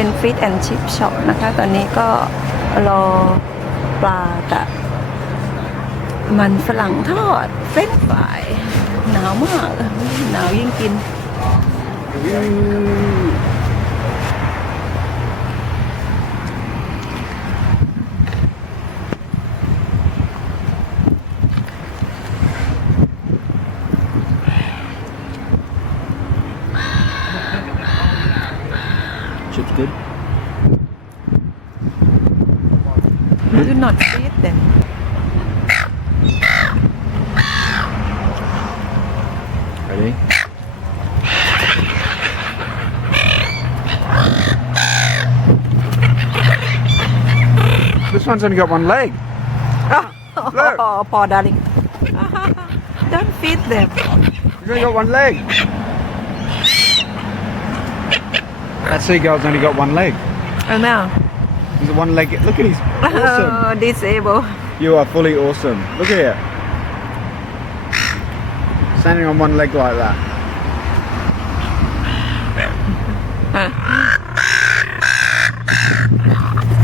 เป็นฟิชแอนด์ชิพช็อปนะคะตอนนี้ก็รอปลากับมันฝรั่งทอดเฟรนช์ฟรายหนาวมากหนาวยิ่งกินChips good. Do not feed them. Ready? This one's only got one leg. Oh, poor darling. Don't feed them. He's only got one leg. That seagull's only got one leg. Oh no. He's a one leg. Look at he's awesome. Oh, disabled. You are fully awesome. Look at it. Standing on one leg like that.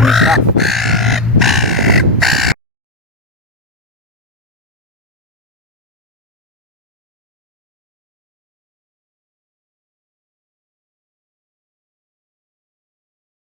He's tough.